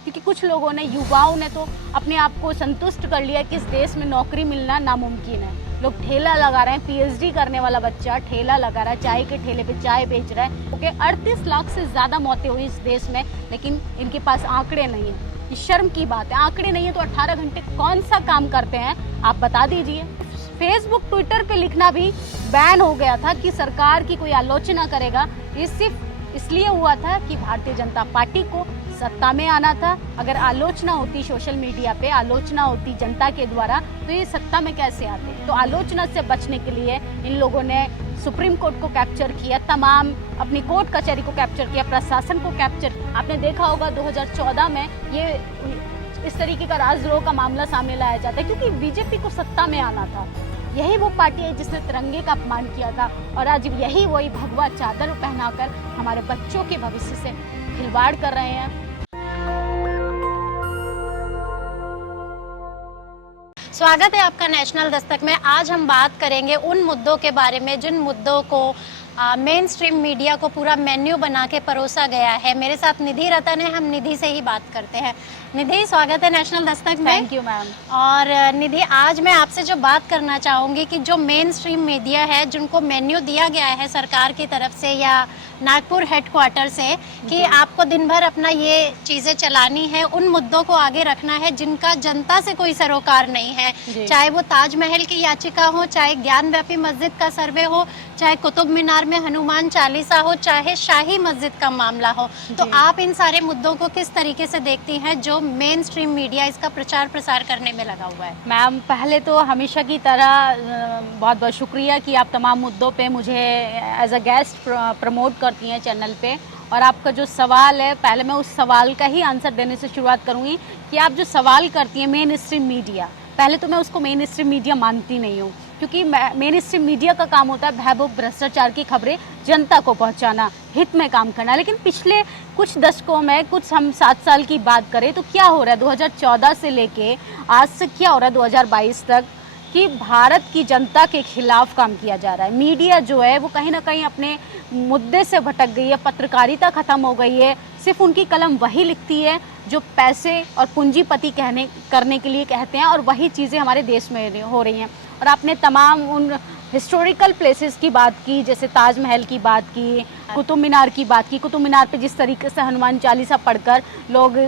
क्योंकि कुछ लोगों ने, युवाओं ने तो अपने आप को संतुष्ट कर लिया कि इस देश में नौकरी मिलना नामुमकिन है। लोग ठेला लगा रहे हैं, पीएचडी करने वाला बच्चा ठेला लगा रहा है, चाय के ठेले पे चाय बेच रहा है। ओके, 38 लाख से ज़्यादा मौतें हुई इस देश में, लेकिन इनके पास आंकड़े नहीं है। ये शर्म की बात है, आंकड़े नहीं है तो 18 घंटे कौन सा काम करते हैं आप बता दीजिए। फेसबुक ट्विटर पे लिखना भी बैन हो गया था कि सरकार की कोई आलोचना करेगा। ये सिर्फ इसलिए हुआ था कि भारतीय जनता पार्टी को सत्ता में आना था। अगर आलोचना होती सोशल मीडिया पे, आलोचना होती जनता के द्वारा, तो ये सत्ता में कैसे आते। तो आलोचना से बचने के लिए इन लोगों ने सुप्रीम कोर्ट को कैप्चर किया, तमाम अपनी कोर्ट कचहरी को कैप्चर किया, प्रशासन को कैप्चर। आपने देखा होगा 2014 में ये इस तरीके का राजद्रोह का मामला सामने लाया जाता है, क्योंकि बीजेपी को सत्ता में आना था। यही वो पार्टी है जिसने तिरंगे का अपमान किया था, और आज यही वही भगवा चादर पहनाकर हमारे बच्चों के भविष्य से खिलवाड़ कर रहे हैं। स्वागत है आपका नेशनल दस्तक में। आज हम बात करेंगे उन मुद्दों के बारे में जिन मुद्दों को मेन स्ट्रीम मीडिया को पूरा मेन्यू बना के परोसा गया है। मेरे साथ निधि रतन है, हम निधि से ही बात करते हैं। निधि, स्वागत है नेशनल दस्तक में। Thank you ma'am. और निधि, आज मैं आपसे जो बात करना चाहूँगी कि जो मेन स्ट्रीम मीडिया है, जिनको मेन्यू दिया गया है सरकार की तरफ से या नागपुर हेडक्वार्टर से कि आपको दिन भर अपना ये चीज़ें चलानी है, उन मुद्दों को आगे रखना है जिनका जनता से कोई सरोकार नहीं है। चाहे वो ताजमहल की याचिका हो, चाहे ज्ञानव्यापी मस्जिद का सर्वे हो, चाहे कुतुब मीनार में हनुमान चालीसा हो, चाहे शाही मस्जिद का मामला हो। तो आप इन सारे मुद्दों को किस तरीके से देखती हैं जो मेन स्ट्रीम मीडिया इसका प्रचार प्रसार करने में लगा हुआ है? मैम, पहले तो हमेशा की तरह बहुत बहुत शुक्रिया कि आप तमाम मुद्दों पे मुझे एज अ गेस्ट प्रमोट करती हैं चैनल पे। और आपका जो सवाल है, पहले मैं उस सवाल का ही आंसर देने से शुरुआत करूँगी कि आप जो सवाल करती हैं मेन स्ट्रीम मीडिया, पहले तो मैं उसको मेन स्ट्रीम मीडिया मानती नहीं हूँ, क्योंकि मेन स्ट्रीम मीडिया का काम होता है भयावह भ्रष्टाचार की खबरें जनता को पहुंचाना, हित में काम करना। लेकिन पिछले कुछ दशकों में, कुछ हम 7 साल की बात करें तो क्या हो रहा है 2014 से लेके आज से क्या हो रहा है 2022 तक, कि भारत की जनता के खिलाफ काम किया जा रहा है। मीडिया जो है वो कहीं ना कहीं अपने मुद्दे से भटक गई है, पत्रकारिता खत्म हो गई है। सिर्फ उनकी कलम वही लिखती है जो पैसे और पूंजीपति करने के लिए कहते हैं, और वही चीज़ें हमारे देश में हो रही हैं। और आपने तमाम उन हिस्टोरिकल प्लेसेस की बात की, जैसे ताजमहल की बात की, कुतुब मीनार की बात की। कुतुब मीनार पे जिस तरीके से हनुमान चालीसा पढ़कर लोग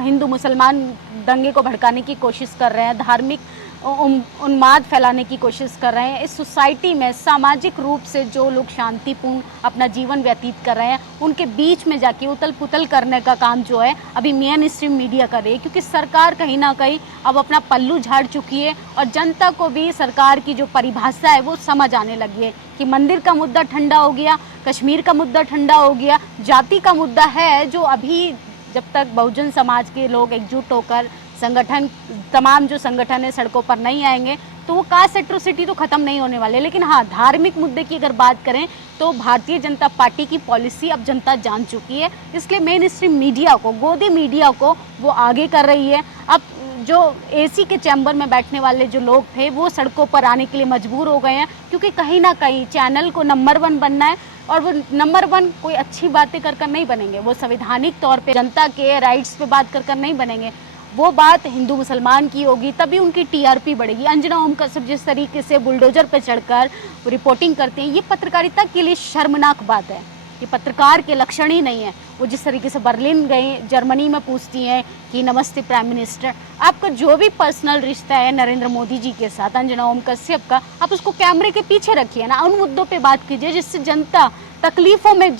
हिंदू मुसलमान दंगे को भड़काने की कोशिश कर रहे हैं, धार्मिक उन्माद फैलाने की कोशिश कर रहे हैं। इस सोसाइटी में सामाजिक रूप से जो लोग शांतिपूर्ण अपना जीवन व्यतीत कर रहे हैं, उनके बीच में जाके उथल पुथल करने का काम जो है अभी मेन स्ट्रीम मीडिया कर रही है, क्योंकि सरकार कहीं ना कहीं अब अपना पल्लू झाड़ चुकी है और जनता को भी सरकार की जो परिभाषा है वो समझ आने लगी है कि मंदिर का मुद्दा ठंडा हो गया, कश्मीर का मुद्दा ठंडा हो गया, जाति का मुद्दा है जो अभी जब तक बहुजन समाज के लोग एकजुट होकर संगठन, तमाम जो संगठन है सड़कों पर नहीं आएंगे तो वो कास्ट एट्रोसिटी तो ख़त्म नहीं होने वाले। लेकिन हाँ, धार्मिक मुद्दे की अगर बात करें तो भारतीय जनता पार्टी की पॉलिसी अब जनता जान चुकी है, इसलिए मेन स्ट्रीम मीडिया को, गोदी मीडिया को वो आगे कर रही है। अब जो एसी के चैम्बर में बैठने वाले जो लोग थे वो सड़कों पर आने के लिए मजबूर हो गए हैं, क्योंकि कहीं ना कहीं चैनल को नंबर 1 बनना है, और वो नंबर 1 कोई अच्छी बातें कर नहीं बनेंगे, वो संवैधानिक तौर पे जनता के राइट्स पे बात कर नहीं बनेंगे। वो बात हिंदू मुसलमान की होगी, तभी उनकी टीआरपी बढ़ेगी। अंजना ओम कश्यप जिस तरीके से बुलडोजर पर चढ़कर रिपोर्टिंग करते हैं, ये पत्रकारिता के लिए शर्मनाक बात है, ये पत्रकार के लक्षण ही नहीं है। वो जिस तरीके से बर्लिन गए, जर्मनी में पूछती हैं कि नमस्ते प्राइम मिनिस्टर, आपका जो भी पर्सनल रिश्ता है नरेंद्र मोदी जी के साथ, अंजना ओम कश्यप का, आप उसको कैमरे के पीछे रखिए ना, उन मुद्दों पे बात कीजिए जिससे जनता तकलीफ़ों में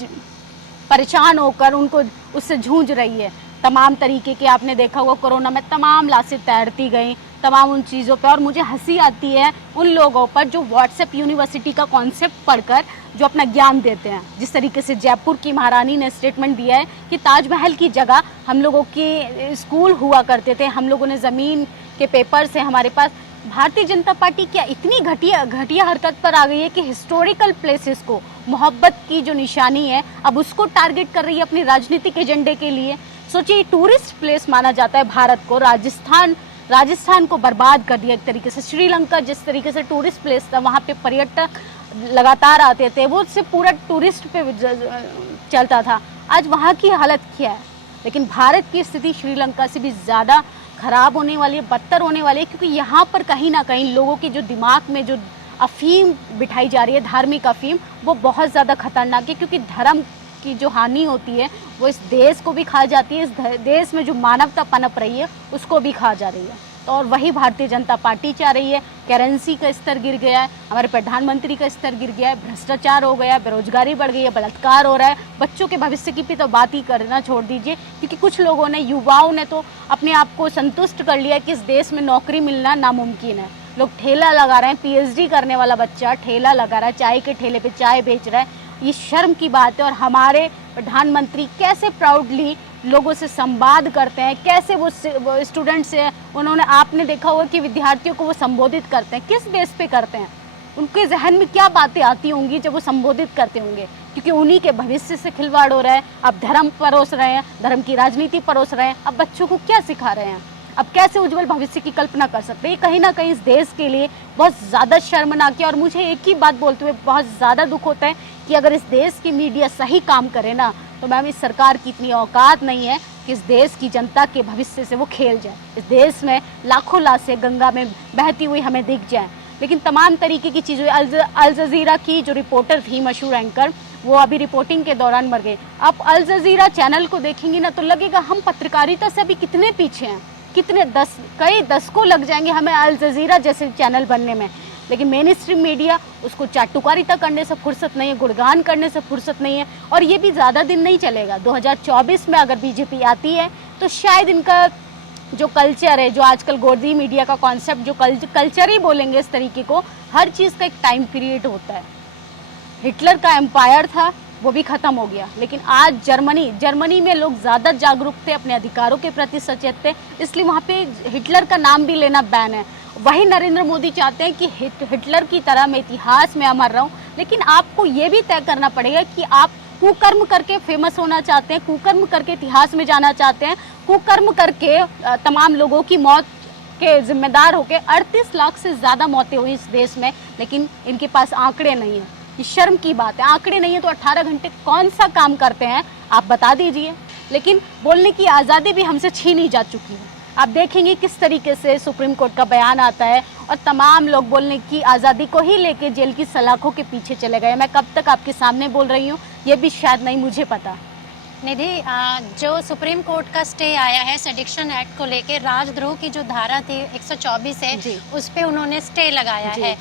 परेशान होकर उनको उससे जूझ रही है। तमाम तरीके के आपने देखा होगा कोरोना में तमाम लाशें तैरती गई, तमाम उन चीज़ों पे। और मुझे हंसी आती है उन लोगों पर जो व्हाट्सएप यूनिवर्सिटी का कॉन्सेप्ट पढ़कर जो अपना ज्ञान देते हैं। जिस तरीके से जयपुर की महारानी ने स्टेटमेंट दिया है कि ताजमहल की जगह हम लोगों के स्कूल हुआ करते थे, हम लोगों ने ज़मीन के पेपर से हमारे पास। भारतीय जनता पार्टी क्या इतनी घटिया हरकत पर आ गई है कि हिस्टोरिकल प्लेसेस को, मोहब्बत की जो निशानी है, अब उसको टारगेट कर रही है अपने राजनीतिक एजेंडे के लिए। सोचिए, टूरिस्ट प्लेस माना जाता है भारत को, राजस्थान को बर्बाद कर दिया एक तरीके से। श्रीलंका जिस तरीके से टूरिस्ट प्लेस था, वहाँ पे पर्यटक लगातार आते थे, वो सिर्फ पूरा टूरिस्ट पे चलता था। आज वहाँ की हालत क्या है? लेकिन भारत की स्थिति श्रीलंका से भी ज़्यादा खराब होने वाली है, बदतर होने वाली है, क्योंकि यहाँ पर कहीं ना कहीं लोगों के जो दिमाग में जो अफीम बिठाई जा रही है, धार्मिक अफीम, वो बहुत ज़्यादा खतरनाक है। क्योंकि धर्म की जो हानि होती है वो इस देश को भी खा जाती है, इस देश में जो मानवता पनप रही है उसको भी खा जा रही है। तो और वही भारतीय जनता पार्टी चाह रही है। करेंसी का स्तर गिर गया है, हमारे प्रधानमंत्री का स्तर गिर गया है, भ्रष्टाचार हो गया है, बेरोजगारी बढ़ गई है, बलात्कार हो रहा है, बच्चों के भविष्य की भी तो बात ही करना छोड़ दीजिए। क्योंकि कुछ लोगों ने, युवाओं ने तो अपने आप को संतुष्ट कर लिया कि इस देश में नौकरी मिलना नामुमकिन है। लोग ठेला लगा रहे हैं, पीएचडी करने वाला बच्चा ठेला लगा रहा है, चाय के ठेले पे चाय बेच रहा है। ये शर्म की बात है। और हमारे प्रधानमंत्री कैसे प्राउडली लोगों से संवाद करते हैं, कैसे वो स्टूडेंट से, उन्होंने, आपने देखा होगा कि विद्यार्थियों को वो संबोधित करते हैं, किस बेस पे करते हैं, उनके जहन में क्या बातें आती होंगी जब वो संबोधित करते होंगे। क्योंकि उन्हीं के भविष्य से खिलवाड़ हो रहा है। अब धर्म परोस रहे हैं, धर्म की राजनीति परोस रहे हैं। अब बच्चों को क्या सिखा रहे हैं, अब कैसे उज्जवल भविष्य की कल्पना कर सकते हैं। कहीं ना कहीं इस देश के लिए बहुत ज़्यादा शर्मनाक है। और मुझे एक ही बात बोलते हुए बहुत ज़्यादा दुख होता है कि अगर इस देश की मीडिया सही काम करे ना, तो मैम इस सरकार की इतनी औकात नहीं है कि इस देश की जनता के भविष्य से वो खेल जाए। इस देश में लाखों लाशें गंगा में बहती हुई हमें दिख जाए। लेकिन तमाम तरीके की चीज़ें, अल जज़ीरा की जो रिपोर्टर थी, मशहूर एंकर, वो अभी रिपोर्टिंग के दौरान मर गए। आप अल जज़ीरा चैनल को देखेंगे ना तो लगेगा हम पत्रकारिता से अभी कितने पीछे हैं, कितने कई दशकों लग जाएंगे हमें अल जज़ीरा जैसे चैनल बनने में। लेकिन मेन स्ट्रीम मीडिया उसको चाटुकारिता करने से फुर्सत नहीं है, गुणगान करने से फुर्सत नहीं है। और ये भी ज़्यादा दिन नहीं चलेगा। 2024 में अगर बीजेपी आती है तो शायद इनका जो कल्चर है, जो आजकल गोदी मीडिया का कॉन्सेप्ट, जो कल्चर ही बोलेंगे इस तरीके को, हर चीज़ का एक टाइम पीरियड होता है। हिटलर का एम्पायर था, वो भी ख़त्म हो गया। लेकिन आज जर्मनी में लोग ज़्यादा जागरूक थे, अपने अधिकारों के प्रति सचेत थे, इसलिए वहाँ पे हिटलर का नाम भी लेना बैन है। वही नरेंद्र मोदी चाहते हैं कि हिटलर की तरह मैं इतिहास में अमर रहूं। लेकिन आपको ये भी तय करना पड़ेगा कि आप कुकर्म करके फेमस होना चाहते हैं, कुकर्म करके इतिहास में जाना चाहते हैं, कुकर्म करके तमाम लोगों की मौत के जिम्मेदार होकर 38 लाख से ज़्यादा मौतें हुई इस देश में। लेकिन इनके पास आंकड़े नहीं है। ये शर्म की बात है। आंकड़े नहीं है तो 18 घंटे कौन सा काम करते हैं आप बता दीजिए। लेकिन बोलने की आज़ादी भी हमसे छीनी जा चुकी है। आप देखेंगे किस तरीके से सुप्रीम कोर्ट का बयान आता है और तमाम लोग बोलने की आज़ादी को ही लेके जेल की सलाखों के पीछे चले गए। मैं कब तक आपके सामने बोल रही हूँ ये भी शायद नहीं मुझे पता। निधि, जो सुप्रीम कोर्ट का स्टे आया है सेडिक्शन एक्ट को लेके, राजद्रोह की जो धारा थी 124 है, उस पे उन्होंने स्टे लगाया है।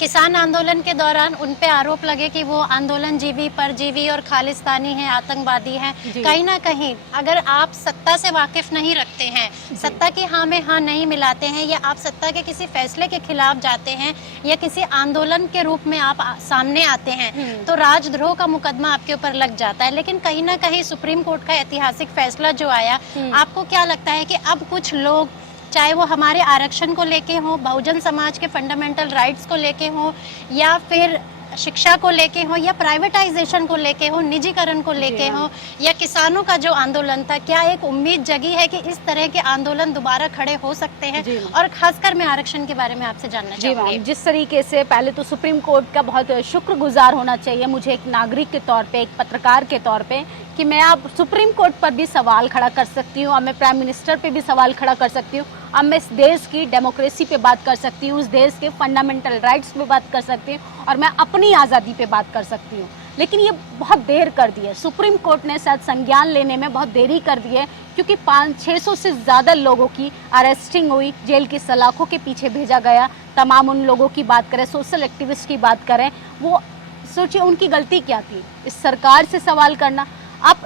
किसान आंदोलन के दौरान उन पे आरोप लगे कि वो आंदोलनजीवी, परजीवी और खालिस्तानी हैं, आतंकवादी हैं। कहीं ना कहीं अगर आप सत्ता से वाकिफ नहीं रखते हैं, सत्ता की हाँ में हाँ नहीं मिलाते हैं, या आप सत्ता के किसी फैसले के खिलाफ जाते हैं, या किसी आंदोलन के रूप में आप सामने आते हैं, तो राजद्रोह का मुकदमा आपके ऊपर लग जाता है। लेकिन कहीं ना कहीं सुप्रीम कोर्ट का ऐतिहासिक फैसला जो आया, आपको क्या लगता है कि अब कुछ लोग, चाहे वो हमारे आरक्षण को लेके हो, बहुजन समाज के फंडामेंटल राइट्स को लेके हो, या फिर शिक्षा को लेके हो, या प्राइवेटाइजेशन को लेके हो, निजीकरण को लेके हो, या किसानों का जो आंदोलन था, क्या एक उम्मीद जगी है कि इस तरह के आंदोलन दोबारा खड़े हो सकते हैं? और खासकर मैं आरक्षण के बारे में आपसे जानना चाहूँगी। जिस तरीके से, पहले तो सुप्रीम कोर्ट का बहुत शुक्रगुजार होना चाहिए मुझे एक नागरिक के तौर पे, एक पत्रकार के तौर पे, कि मैं अब सुप्रीम कोर्ट पर भी सवाल खड़ा कर सकती हूँ, अब मैं प्राइम मिनिस्टर पे भी सवाल खड़ा कर सकती हूँ, अब मैं इस देश की डेमोक्रेसी पे बात कर सकती हूँ, इस देश के फंडामेंटल राइट्स पे बात कर सकती हूँ, और मैं अपनी आज़ादी पे बात कर सकती हूँ। लेकिन ये बहुत देर कर दी है, सुप्रीम कोर्ट ने शायद संज्ञान लेने में बहुत देरी कर दी है, क्योंकि 500-600 से ज़्यादा लोगों की अरेस्टिंग हुई, जेल की सलाखों के पीछे भेजा गया। तमाम उन लोगों की बात करें, सोशल एक्टिविस्ट की बात करें, वो सोचिए उनकी गलती क्या थी, इस सरकार से सवाल करना। आप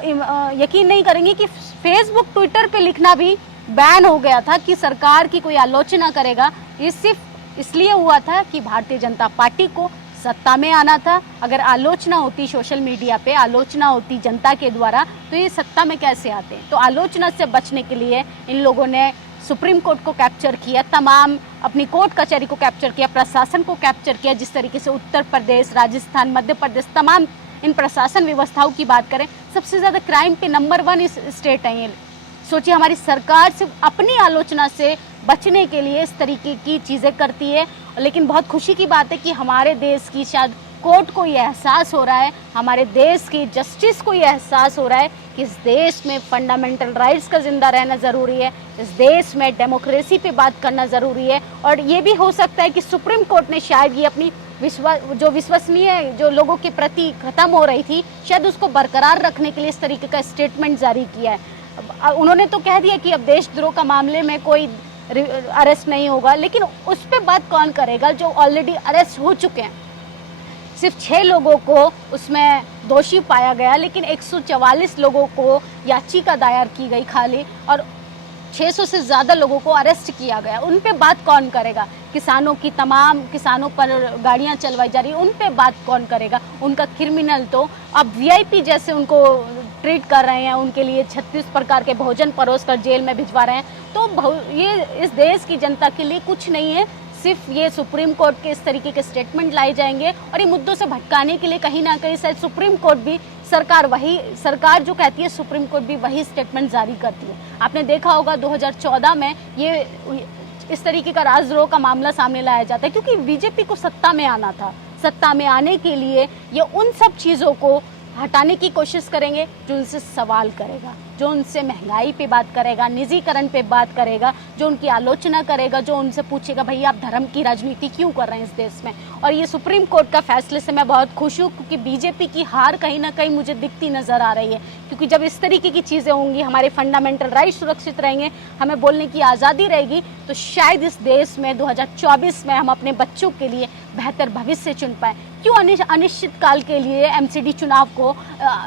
यकीन नहीं करेंगे कि फेसबुक, ट्विटर पे लिखना भी बैन हो गया था कि सरकार की कोई आलोचना करेगा। ये सिर्फ इसलिए हुआ था कि भारतीय जनता पार्टी को सत्ता में आना था। अगर आलोचना होती सोशल मीडिया पे, आलोचना होती जनता के द्वारा, तो ये सत्ता में कैसे आते हैं। तो आलोचना से बचने के लिए इन लोगों ने सुप्रीम कोर्ट को कैप्चर किया, तमाम अपनी कोर्ट कचहरी को कैप्चर किया, प्रशासन को कैप्चर किया। जिस तरीके से उत्तर प्रदेश, राजस्थान, मध्य प्रदेश, तमाम इन प्रशासन व्यवस्थाओं की बात करें, सबसे ज़्यादा क्राइम पे नंबर 1 इस स्टेट है ये। सोचिए हमारी सरकार सिर्फ अपनी आलोचना से बचने के लिए इस तरीके की चीज़ें करती है। लेकिन बहुत खुशी की बात है कि हमारे देश की शायद कोर्ट को ये एहसास हो रहा है, हमारे देश की जस्टिस को ये एहसास हो रहा है कि इस देश में फंडामेंटल राइट्स का जिंदा रहना ज़रूरी है, इस देश में डेमोक्रेसी पे बात करना ज़रूरी है। और ये भी हो सकता है कि सुप्रीम कोर्ट ने शायद ये अपनी विश्वसनीय जो लोगों के प्रति ख़त्म हो रही थी, शायद उसको बरकरार रखने के लिए इस तरीके का स्टेटमेंट जारी किया है। उन्होंने तो कह दिया कि अब देशद्रोह का मामले में कोई अरेस्ट नहीं होगा, लेकिन उस पर बात कौन करेगा जो ऑलरेडी अरेस्ट हो चुके हैं। सिर्फ 6 लोगों को उसमें दोषी पाया गया, लेकिन 144 लोगों को याचिका दायर की गई खाली, और 600 से ज़्यादा लोगों को अरेस्ट किया गया। उन पे बात कौन करेगा? किसानों की तमाम किसानों पर गाड़ियां चलवाई जा रही, उन पे बात कौन करेगा? उनका क्रिमिनल तो अब वीआईपी जैसे उनको ट्रीट कर रहे हैं, उनके लिए 36 प्रकार के भोजन परोस कर जेल में भिजवा रहे हैं। तो ये इस देश की जनता के लिए कुछ नहीं है, सिर्फ ये सुप्रीम कोर्ट के इस तरीके के स्टेटमेंट लाए जाएंगे और ये मुद्दों से भटकाने के लिए कहीं ना कहीं शायद सुप्रीम कोर्ट भी सरकार जो कहती है, सुप्रीम कोर्ट भी वही स्टेटमेंट जारी करती है। आपने देखा होगा 2014 में ये इस तरीके का राजद्रोह का मामला सामने लाया जाता है, क्योंकि बीजेपी को सत्ता में आना था। सत्ता में आने के लिए ये उन सब चीज़ों को हटाने की कोशिश करेंगे जो उनसे सवाल करेगा, जो उनसे महंगाई पे बात करेगा, निजीकरण पे बात करेगा, जो उनकी आलोचना करेगा, जो उनसे पूछेगा भाई आप धर्म की राजनीति क्यों कर रहे हैं इस देश में। और ये सुप्रीम कोर्ट का फैसले से मैं बहुत खुश हूँ, क्योंकि बीजेपी की हार कहीं ना कहीं मुझे दिखती नज़र आ रही है। क्योंकि जब इस तरीके की चीज़ें होंगी, हमारे फंडामेंटल राइट सुरक्षित रहेंगे, हमें बोलने की आज़ादी रहेगी, तो शायद इस देश में 2024 में हम अपने बच्चों के लिए बेहतर भविष्य चुन पाएँ। क्यों अनिश्चित काल के लिए एमसीडी चुनाव को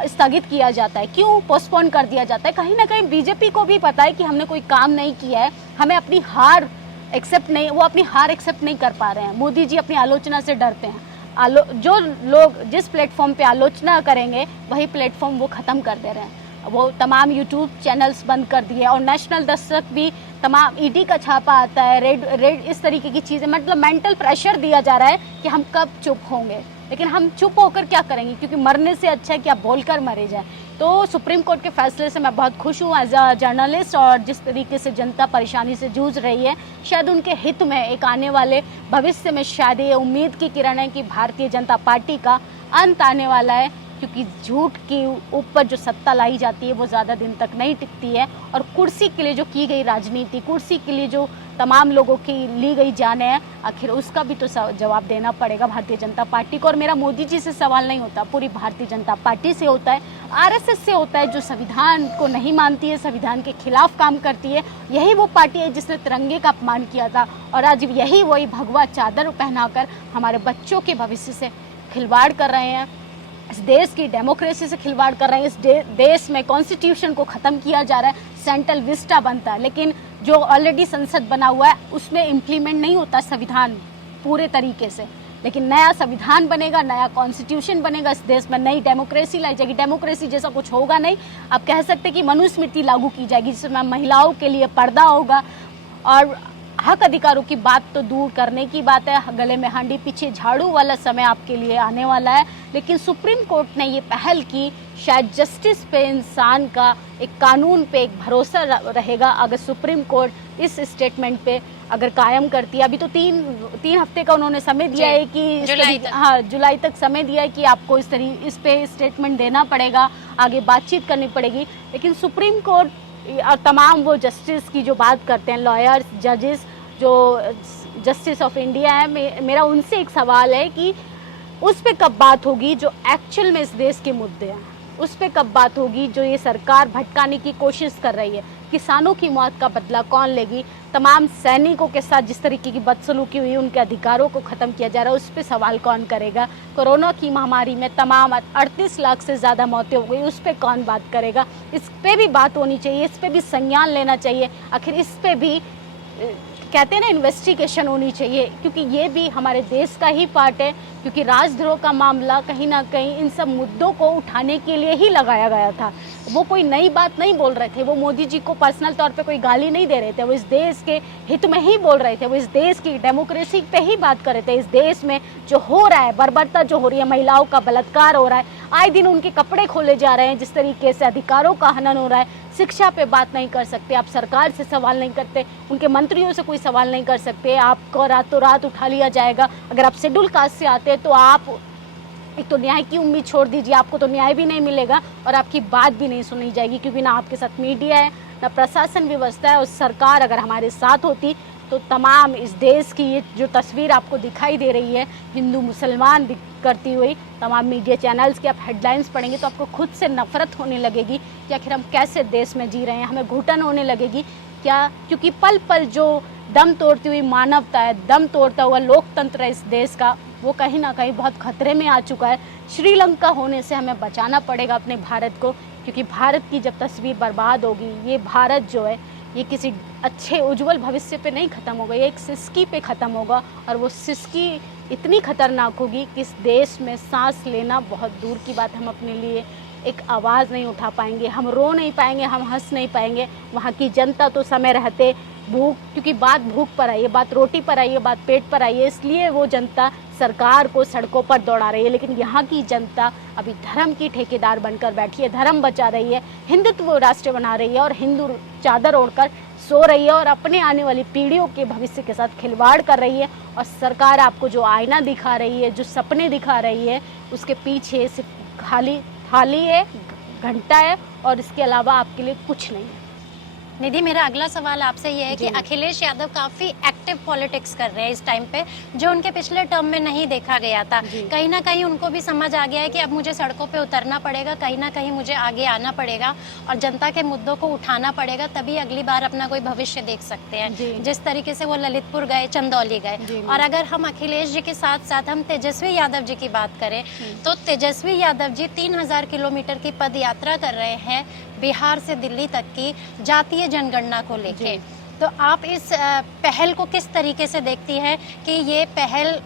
स्थगित किया जाता है, क्यों पोस्टपोन कर दिया जाता है? कहीं ना कहीं बीजेपी को भी पता है कि हमने कोई काम नहीं किया है, हमें अपनी हार वो अपनी हार एक्सेप्ट नहीं कर पा रहे हैं। मोदी जी अपनी आलोचना से डरते हैं। जो लोग जिस प्लेटफॉर्म पे आलोचना करेंगे वही प्लेटफॉर्म वो ख़त्म कर दे रहे हैं। वो तमाम यूट्यूब चैनल्स बंद कर दिए, और नेशनल दस्तक भी तमाम ईडी का छापा आता है, रेड इस तरीके की चीज़ें, मतलब मेंटल प्रेशर दिया जा रहा है कि हम कब चुप होंगे। लेकिन हम चुप होकर क्या करेंगे, क्योंकि मरने से अच्छा है कि आप बोलकर मरे जाए। तो सुप्रीम कोर्ट के फैसले से मैं बहुत खुश हूँ एज अ जर्नलिस्ट, और जिस तरीके से जनता परेशानी से जूझ रही है, शायद उनके हित में एक आने वाले भविष्य में शायद ये उम्मीद की किरण है कि भारतीय जनता पार्टी का अंत आने वाला है। क्योंकि झूठ के ऊपर जो सत्ता लाई जाती है वो ज़्यादा दिन तक नहीं टिकती है, और कुर्सी के लिए जो की गई राजनीति, कुर्सी के लिए जो तमाम लोगों की ली गई जाने हैं, आखिर उसका भी तो जवाब देना पड़ेगा भारतीय जनता पार्टी को। और मेरा मोदी जी से सवाल नहीं होता, पूरी भारतीय जनता पार्टी से होता है, आरएसएस से होता है, जो संविधान को नहीं मानती है, संविधान के खिलाफ काम करती है। यही वो पार्टी है जिसने तिरंगे का अपमान किया था, और आज यही वही भगवा चादर पहनाकर हमारे बच्चों के भविष्य से खिलवाड़ कर रहे हैं, इस देश की डेमोक्रेसी से खिलवाड़ कर रहे हैं। इस देश में कॉन्स्टिट्यूशन को ख़त्म किया जा रहा है, सेंट्रल विस्टा बनता है, लेकिन जो ऑलरेडी संसद बना हुआ है उसमें इम्प्लीमेंट नहीं होता संविधान पूरे तरीके से। लेकिन नया संविधान बनेगा, नया कॉन्स्टिट्यूशन बनेगा, इस देश में नई डेमोक्रेसी लाई जाएगी। डेमोक्रेसी जैसा कुछ होगा नहीं। आप कह सकते कि मनुस्मृति लागू की जाएगी, जिसमें महिलाओं के लिए पर्दा होगा, और हक अधिकारों की बात तो दूर करने की बात है, गले में हांडी पीछे झाड़ू वाला समय आपके लिए आने वाला है। लेकिन सुप्रीम कोर्ट ने ये पहल की, शायद जस्टिस पे, इंसान का एक कानून पे एक भरोसा रहेगा अगर सुप्रीम कोर्ट इस स्टेटमेंट पे अगर कायम करती है। अभी तो तीन हफ्ते का उन्होंने समय दिया है कि जुलाई तक समय दिया है कि आपको इस पे स्टेटमेंट देना पड़ेगा, आगे बातचीत करनी पड़ेगी। लेकिन सुप्रीम कोर्ट और तमाम वो जस्टिस की जो बात करते हैं, लॉयर्स, जजेस, जो जस्टिस ऑफ इंडिया है, मेरा उनसे एक सवाल है कि उस पे कब बात होगी जो एक्चुअल में इस देश के मुद्दे हैं, उस पे कब बात होगी जो ये सरकार भटकाने की कोशिश कर रही है। किसानों की मौत का बदला कौन लेगी, तमाम सैनिकों के साथ जिस तरीके की बदसलूकी हुई, उनके अधिकारों को ख़त्म किया जा रहा है, उस पर सवाल कौन करेगा। कोरोना की महामारी में तमाम 38 लाख से ज़्यादा मौतें हो गई, उस पर कौन बात करेगा। इस पर भी बात होनी चाहिए, इस पर भी संज्ञान लेना चाहिए। आखिर इस पर भी कहते हैं ना, इन्वेस्टिगेशन होनी चाहिए, क्योंकि ये भी हमारे देश का ही पार्ट है। क्योंकि राजद्रोह का मामला कहीं ना कहीं इन सब मुद्दों को उठाने के लिए ही लगाया गया था। वो कोई नई बात नहीं बोल रहे थे, वो मोदी जी को पर्सनल तौर पे कोई गाली नहीं दे रहे थे, वो इस देश के हित में ही बोल रहे थे, वो इस देश की डेमोक्रेसी पे ही बात कर रहे थे। इस देश में जो हो रहा है, बर्बरता जो हो रही है, महिलाओं का बलात्कार हो रहा है, आए दिन उनके कपड़े खोले जा रहे हैं, जिस तरीके से अधिकारों का हनन हो रहा है, शिक्षा पे बात नहीं कर सकते आप, सरकार से सवाल नहीं करते, उनके मंत्रियों से कोई सवाल नहीं कर सकते, आपको रातों रात उठा लिया जाएगा। अगर आप शेड्यूल कास्ट से आते हैं तो आप एक तो न्याय की उम्मीद छोड़ दीजिए, आपको तो न्याय भी नहीं मिलेगा और आपकी बात भी नहीं सुनी जाएगी, क्योंकि ना आपके साथ मीडिया है, ना प्रशासन व्यवस्था है। और सरकार अगर हमारे साथ होती तो तमाम इस देश की ये जो तस्वीर आपको दिखाई दे रही है हिंदू मुसलमान करती हुई, तमाम मीडिया चैनल्स की आप हेडलाइंस पढ़ेंगे तो आपको खुद से नफरत होने लगेगी कि आखिर हम कैसे देश में जी रहे हैं, हमें घुटन होने लगेगी क्या, क्योंकि पल पल जो दम तोड़ती हुई मानवता है, दम तोड़ता हुआ लोकतंत्र है इस देश का, वो कहीं ना कहीं बहुत खतरे में आ चुका है। श्रीलंका होने से हमें बचाना पड़ेगा अपने भारत को, क्योंकि भारत की जब तस्वीर बर्बाद होगी, ये भारत जो है ये किसी अच्छे उज्जवल भविष्य पे नहीं ख़त्म होगा, ये एक सिसकी पे ख़त्म होगा। और वो सिसकी इतनी खतरनाक होगी कि इस देश में सांस लेना बहुत दूर की बात, हम अपने लिए एक आवाज़ नहीं उठा पाएंगे, हम रो नहीं पाएंगे, हम हंस नहीं पाएंगे। वहाँ की जनता तो समय रहते भूख, क्योंकि बात भूख पर आई है, बात रोटी पर आई है, बात पेट पर आई है, इसलिए वो जनता सरकार को सड़कों पर दौड़ा रही है। लेकिन यहाँ की जनता अभी धर्म की ठेकेदार बनकर बैठी है, धर्म बचा रही है, हिंदुत्व राष्ट्र बना रही है और हिंदू चादर ओढ़कर सो रही है और अपने आने वाली पीढ़ियों के भविष्य के साथ खिलवाड़ कर रही है। और सरकार आपको जो आईना दिखा रही है, जो सपने दिखा रही है, उसके पीछे सिर्फ खाली थाली है, घंटा है और इसके अलावा आपके लिए कुछ नहीं है। निधि, मेरा अगला सवाल आपसे ये है कि अखिलेश यादव काफ़ी एक्टिव पॉलिटिक्स कर रहे हैं इस टाइम पे, जो उनके पिछले टर्म में नहीं देखा गया था। कहीं ना कहीं उनको भी समझ आ गया है कि अब मुझे सड़कों पे उतरना पड़ेगा, कहीं ना कहीं मुझे आगे आना पड़ेगा और जनता के मुद्दों को उठाना पड़ेगा, तभी अगली बार अपना कोई भविष्य देख सकते हैं। जिस तरीके से वो ललितपुर गए, चंदौली गए। और अगर हम अखिलेश जी के साथ साथ हम तेजस्वी यादव जी की बात करें तो तेजस्वी यादव जी 3000 किलोमीटर की पद यात्रा कर रहे हैं बिहार से दिल्ली तक की जातीय जनगणना को लेके। तो आप इस पहल को किस तरीके से देखती हैं कि ये पहल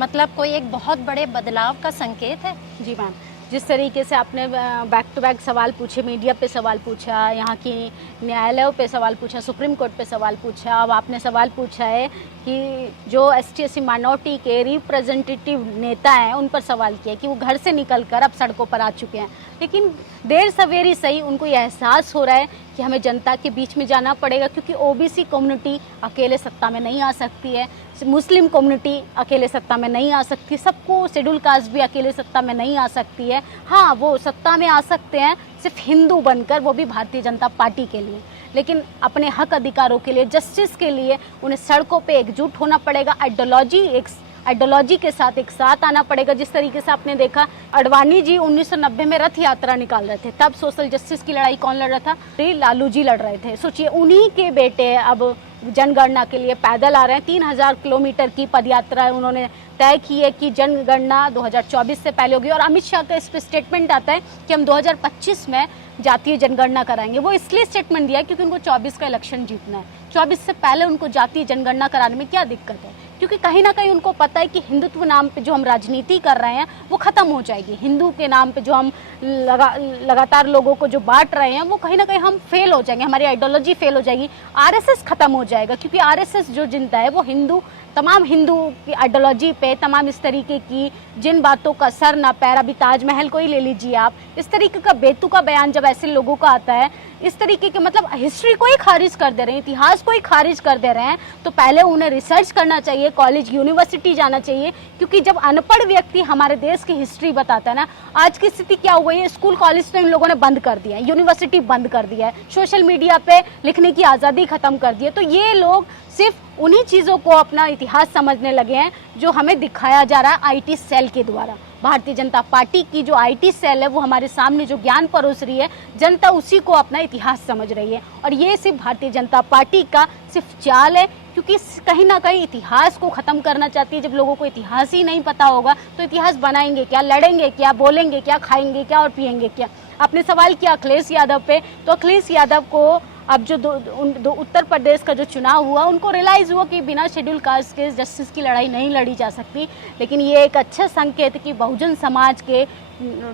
मतलब कोई एक बहुत बड़े बदलाव का संकेत है? जी मैम, जिस तरीके से आपने बैक टू बैक सवाल पूछे, मीडिया पे सवाल पूछा, यहाँ की न्यायालयों पे सवाल पूछा, सुप्रीम कोर्ट पे सवाल पूछा, अब आपने सवाल पूछा है कि जो ST/SC माइनॉरिटी के रिप्रेजेंटेटिव नेता हैं उन पर सवाल किया कि वो घर से निकलकर अब सड़कों पर आ चुके हैं। लेकिन देर सवेरी सही उनको ये एहसास हो रहा है कि हमें जनता के बीच में जाना पड़ेगा, क्योंकि OBC कम्युनिटी अकेले सत्ता में नहीं आ सकती है, मुस्लिम कम्युनिटी अकेले सत्ता में नहीं आ सकती, सबको शेड्यूल कास्ट भी अकेले सत्ता में नहीं आ सकती है। हाँ, वो सत्ता में आ सकते हैं सिर्फ हिंदू बनकर, वो भी भारतीय जनता पार्टी के लिए, लेकिन अपने हक अधिकारों के लिए, जस्टिस के लिए उन्हें सड़कों पे एकजुट होना पड़ेगा। आइडियोलॉजी के साथ एक साथ आना पड़ेगा। जिस तरीके से आपने देखा अडवाणी जी 1990 में रथ यात्रा निकाल रहे थे, तब सोशल जस्टिस की लड़ाई कौन लड़ रहा था? लालू जी लड़ रहे थे। सोचिए, उन्हीं के बेटे अब जनगणना के लिए पैदल आ रहे हैं। 3000 किलोमीटर की पदयात्रा उन्होंने तय की है कि जनगणना 2024 से पहले होगी। और अमित शाह का इस पर स्टेटमेंट आता है कि हम 2025 में जातीय जनगणना कराएंगे। वो इसलिए स्टेटमेंट दिया क्योंकि उनको 24 का इलेक्शन जीतना है। 24 से पहले उनको जातीय जनगणना कराने में क्या दिक्कत है? क्योंकि कहीं ना कहीं उनको पता है कि हिंदुत्व नाम पे जो हम राजनीति कर रहे हैं वो खत्म हो जाएगी। हिंदू के नाम पे जो हम लगातार लोगों को जो बांट रहे हैं वो कहीं ना कहीं हम फेल हो जाएंगे, हमारी आइडियोलॉजी फेल हो जाएगी, RSS खत्म हो जाएगा। क्योंकि RSS जो जिंदा है वो हिंदू, तमाम हिंदू की आइडियोलॉजी पे, तमाम इस तरीके की जिन बातों का सर ना पैर, अभी ताजमहल को ही ले लीजिए आप, इस तरीके का बेतुका बयान जब ऐसे लोगों का आता है, इस तरीके के मतलब हिस्ट्री को ही खारिज कर दे रहे हैं, इतिहास को ही खारिज कर दे रहे हैं, तो पहले उन्हें रिसर्च करना चाहिए, कॉलेज यूनिवर्सिटी जाना चाहिए। क्योंकि जब अनपढ़ व्यक्ति हमारे देश की हिस्ट्री बताता है ना, आज की स्थिति क्या हो गई है, स्कूल कॉलेज तो इन लोगों ने बंद कर दिया है, यूनिवर्सिटी बंद कर दिया है, सोशल मीडिया पे लिखने की आज़ादी खत्म कर दी है। तो ये लोग सिर्फ उन्हीं चीज़ों को अपना इतिहास समझने लगे हैं जो हमें दिखाया जा रहा है IT सेल के द्वारा। भारतीय जनता पार्टी की जो IT सेल है वो हमारे सामने जो ज्ञान परोस रही है, जनता उसी को अपना इतिहास समझ रही है। और ये सिर्फ भारतीय जनता पार्टी का सिर्फ चाल है, क्योंकि कहीं ना कहीं इतिहास को ख़त्म करना चाहती है। जब लोगों को इतिहास ही नहीं पता होगा तो इतिहास बनाएंगे क्या, लड़ेंगे क्या, बोलेंगे क्या, खाएंगे क्या और पिएंगे क्या? आपने सवाल किया अखिलेश यादव पे, तो अखिलेश यादव को अब जो उत्तर प्रदेश का जो चुनाव हुआ, उनको रियलाइज़ हुआ कि बिना शेड्यूल कास्ट के जस्टिस की लड़ाई नहीं लड़ी जा सकती। लेकिन ये एक अच्छा संकेत कि बहुजन समाज के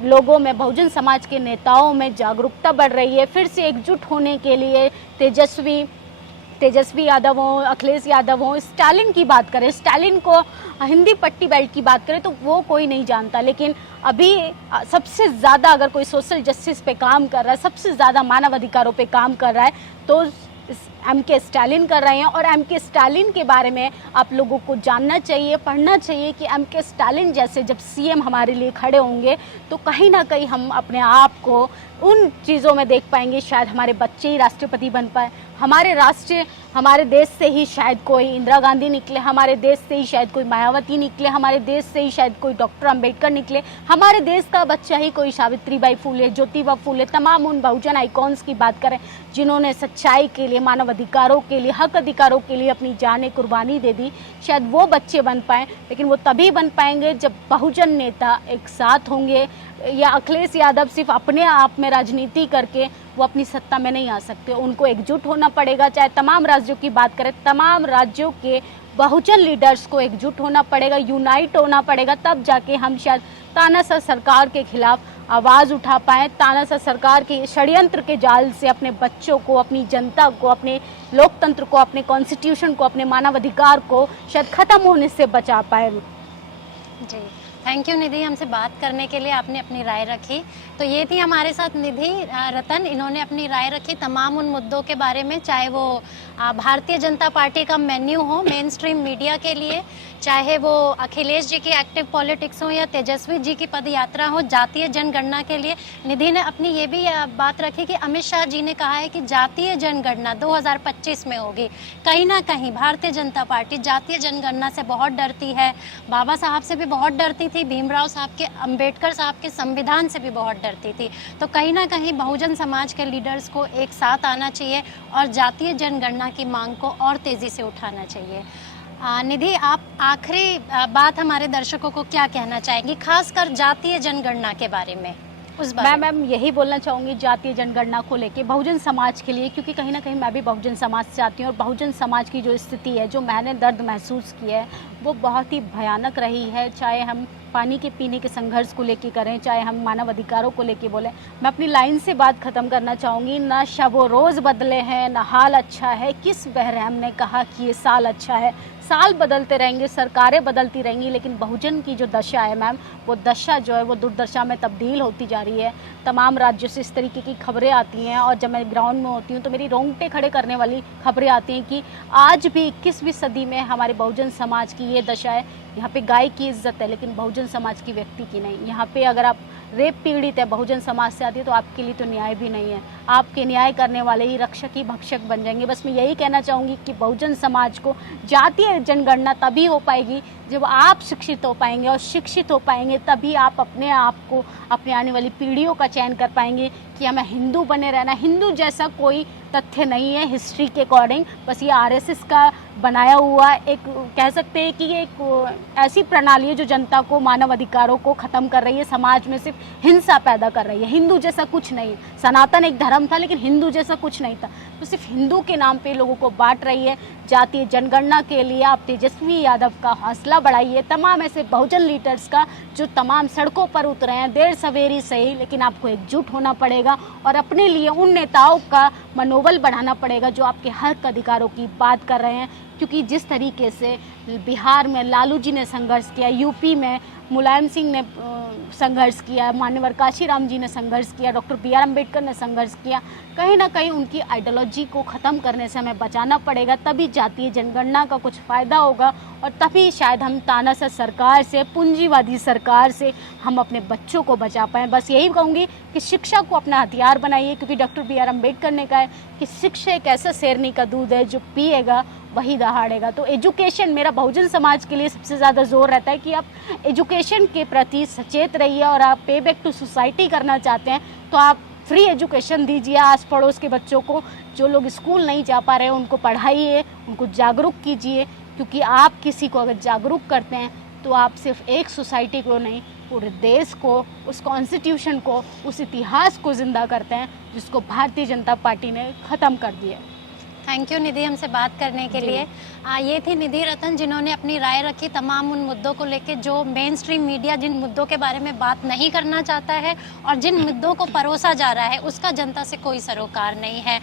लोगों में, बहुजन समाज के नेताओं में जागरूकता बढ़ रही है। फिर से एकजुट होने के लिए तेजस्वी यादव हों, अखिलेश यादव हों, स्टालिन की बात करें, स्टालिन को हिंदी पट्टी बेल्ट की बात करें तो वो कोई नहीं जानता। लेकिन अभी सबसे ज़्यादा अगर कोई सोशल जस्टिस पे काम कर रहा है, सबसे ज़्यादा मानव अधिकारों पे काम कर रहा है, तो एम.के. स्टालिन कर रहे हैं। और एम.के. स्टालिन के बारे में आप लोगों को जानना चाहिए, पढ़ना चाहिए कि एम.के. स्टालिन जैसे जब सीएम हमारे लिए खड़े होंगे तो कहीं ना कहीं हम अपने आप को उन चीज़ों में देख पाएंगे। शायद हमारे बच्चे ही राष्ट्रपति बन पाए, हमारे देश से ही शायद कोई इंदिरा गांधी निकले, हमारे देश से ही शायद कोई मायावती निकले, हमारे देश से ही शायद कोई डॉक्टर अंबेडकर निकले, हमारे देश का बच्चा ही कोई सावित्रीबाई फुले, ज्योतिबा फुले, तमाम उन बहुजन आइकॉन्स की बात करें जिन्होंने सच्चाई के लिए, मानव अधिकारों के लिए, हक अधिकारों के लिए अपनी जानें कुर्बानी दे दी। शायद वो बच्चे बन पाएँ, लेकिन वो तभी बन पाएंगे जब बहुजन नेता एक साथ होंगे। या अखिलेश यादव सिर्फ अपने आप में राजनीति करके वो अपनी सत्ता में नहीं आ सकते, उनको एकजुट होना पड़ेगा। चाहे तमाम राज्यों की बात करें, तमाम राज्यों के बहुजन लीडर्स को एकजुट होना पड़ेगा, यूनाइट होना पड़ेगा, तब जाके हम शायद तानाशाह सरकार के खिलाफ आवाज़ उठा पाएँ, तानाशाह सरकार के षड्यंत्र के जाल से अपने बच्चों को, अपनी जनता को, अपने लोकतंत्र को, अपने कॉन्स्टिट्यूशन को, अपने मानव अधिकार को शायद ख़त्म होने से बचा पाए। जी, थैंक यू निधि, हमसे बात करने के लिए, आपने अपनी राय रखी। तो ये थी हमारे साथ निधि रतन, इन्होंने अपनी राय रखी तमाम उन मुद्दों के बारे में, चाहे वो भारतीय जनता पार्टी का मेन्यू हो मेन स्ट्रीम मीडिया के लिए, चाहे वो अखिलेश जी की एक्टिव पॉलिटिक्स हो या तेजस्वी जी की पदयात्रा हो जातीय जनगणना के लिए। निधि ने अपनी ये भी बात रखी कि अमित शाह जी ने कहा है कि जातीय जनगणना 2025 में होगी। कहीं ना कहीं भारतीय जनता पार्टी जातीय जनगणना से बहुत डरती है, बाबा साहब से भी बहुत डरती थी, भीमराव साहब के, अंबेडकर साहब के संविधान से भी बहुत डरती थी। तो कहीं ना कहीं बहुजन समाज के लीडर्स को एक साथ आना चाहिए और जातीय जनगणना की मांग को और तेज़ी से उठाना चाहिए। निधि, आप आखिरी बात हमारे दर्शकों को क्या कहना चाहेंगी, खासकर जातीय जनगणना के बारे में? उस बारे मैम यही बोलना चाहूँगी जातीय जनगणना को लेके बहुजन समाज के लिए, क्योंकि कहीं ना कहीं मैं भी बहुजन समाज से आती हूँ और बहुजन समाज की जो स्थिति है, जो मैंने दर्द महसूस किया है, वो बहुत ही भयानक रही है। चाहे हम पानी के पीने के संघर्ष को लेके करें, चाहे हम मानव अधिकारों को लेके बोलें। मैं अपनी लाइन से बात ख़त्म करना चाहूँगी, ना शब व रोज़ बदले हैं, ना हाल अच्छा है, किस बहरहम ने कहा कि ये साल अच्छा है। साल बदलते रहेंगे, सरकारें बदलती रहेंगी, लेकिन बहुजन की जो दशा है मैम, वो दशा जो है वो दुर्दशा में तब्दील होती जा रही है। तमाम राज्यों से इस तरीके की खबरें आती हैं और जब मैं ग्राउंड में होती हूँ तो मेरी रोंगटे खड़े करने वाली खबरें आती हैं कि आज भी 21वीं सदी में हमारे बहुजन समाज की ये दशा है। यहाँ पे गाय की इज्जत है लेकिन बहुजन समाज की व्यक्ति की नहीं। यहाँ पे अगर आप रेप पीड़ित है, बहुजन समाज से आती है, तो आपके लिए तो न्याय भी नहीं है। आपके न्याय करने वाले ही रक्षक ही भक्षक बन जाएंगे। बस मैं यही कहना चाहूँगी कि बहुजन समाज को जातीय जनगणना तभी हो पाएगी जब आप शिक्षित हो पाएंगे, और शिक्षित हो पाएंगे तभी आप अपने आप को, अपने आने वाली पीढ़ियों का चयन कर पाएंगे कि हमें हिंदू बने रहना। हिंदू जैसा कोई तथ्य नहीं है हिस्ट्री के अकॉर्डिंग, बस ये आरएसएस का बनाया हुआ एक, कह सकते हैं कि ये एक ऐसी प्रणाली है जो जनता को, मानव अधिकारों को ख़त्म कर रही है, समाज में सिर्फ हिंसा पैदा कर रही है। हिंदू जैसा कुछ नहीं, सनातन एक धर्म था लेकिन हिंदू जैसा कुछ नहीं था, तो सिर्फ हिंदू के नाम पे लोगों को बांट रही है। जातीय जनगणना के लिए आप तेजस्वी यादव का हौसला बढ़ाइए, तमाम ऐसे बहुजन लीडर्स का जो तमाम सड़कों पर उतरे हैं, देर सवेरी सही, लेकिन आपको एकजुट होना पड़ेगा और अपने लिए उन नेताओं का मनोबल बढ़ाना पड़ेगा जो आपके हक अधिकारों की बात कर रहे हैं। क्योंकि जिस तरीके से बिहार में लालू जी ने संघर्ष किया, यूपी में मुलायम सिंह ने संघर्ष किया, मान्यवर काशीराम जी ने संघर्ष किया, डॉक्टर बी.आर. अम्बेडकर ने संघर्ष किया, कहीं ना कहीं उनकी आइडियोलॉजी को ख़त्म करने से हमें बचाना पड़ेगा। तभी जातीय जनगणना का कुछ फ़ायदा होगा और तभी शायद हम तानाशाह सरकार से, पूंजीवादी सरकार से हम अपने बच्चों को बचा पाएँ। बस यही कहूँगी कि शिक्षा को अपना हथियार बनाइए, क्योंकि डॉक्टर बी.आर. अम्बेडकर ने कहा है कि शिक्षा एक ऐसा शेरनी का दूध है जो पिएगा वही दहाड़ेगा। तो एजुकेशन, मेरा बहुजन समाज के लिए सबसे ज़्यादा जोर रहता है कि आप एजुकेशन के प्रति सचेत रहिए, और आप पे बैक टू सोसाइटी करना चाहते हैं तो आप फ्री एजुकेशन दीजिए आस पड़ोस के बच्चों को। जो लोग स्कूल नहीं जा पा रहे हैं उनको पढ़ाइए, उनको जागरूक कीजिए, क्योंकि आप किसी को अगर जागरूक करते हैं तो आप सिर्फ एक सोसाइटी को नहीं, पूरे देश को, उस कॉन्स्टिट्यूशन को, उस इतिहास को ज़िंदा करते हैं जिसको भारतीय जनता पार्टी ने ख़त्म कर दिया। थैंक यू निधि, हमसे बात करने के लिए। ये थी निधि रतन, जिन्होंने अपनी राय रखी तमाम उन मुद्दों को लेकर जो मेन स्ट्रीम मीडिया जिन मुद्दों के बारे में बात नहीं करना चाहता है और जिन मुद्दों को परोसा जा रहा है उसका जनता से कोई सरोकार नहीं है।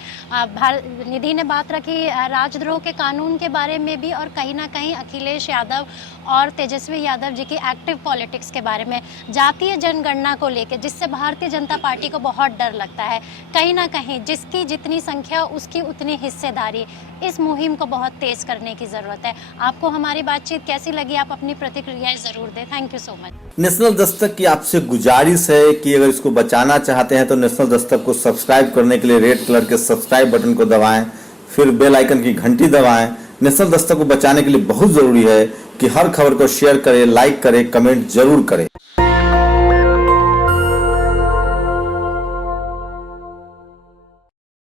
निधि ने बात रखी राजद्रोह के कानून के बारे में भी, और कहीं ना कहीं अखिलेश यादव और तेजस्वी यादव जी की एक्टिव पॉलिटिक्स के बारे में, जातीय जनगणना को लेकर जिससे भारतीय जनता पार्टी को बहुत डर लगता है। कहीं ना कहीं जिसकी जितनी संख्या उसकी उतनी हिस्से हिस्सेदारी, इस मुहिम को बहुत तेज करने की ज़रूरत है। आपको हमारी बातचीत कैसी लगी, आप अपनी प्रतिक्रियाएं ज़रूर दें। Thank you so much. National Dastak की आपसे गुजारिश है कि अगर इसको बचाना चाहते हैं तो नेशनल दस्तक को सब्सक्राइब करने के लिए रेड कलर के सब्सक्राइब बटन को दबाएं, फिर बेल आइकन की घंटी दबाएं। नेशनल दस्तक को बचाने के लिए बहुत ज़रूरी है कि हर खबर को शेयर करें, लाइक करें, कमेंट जरूर करें।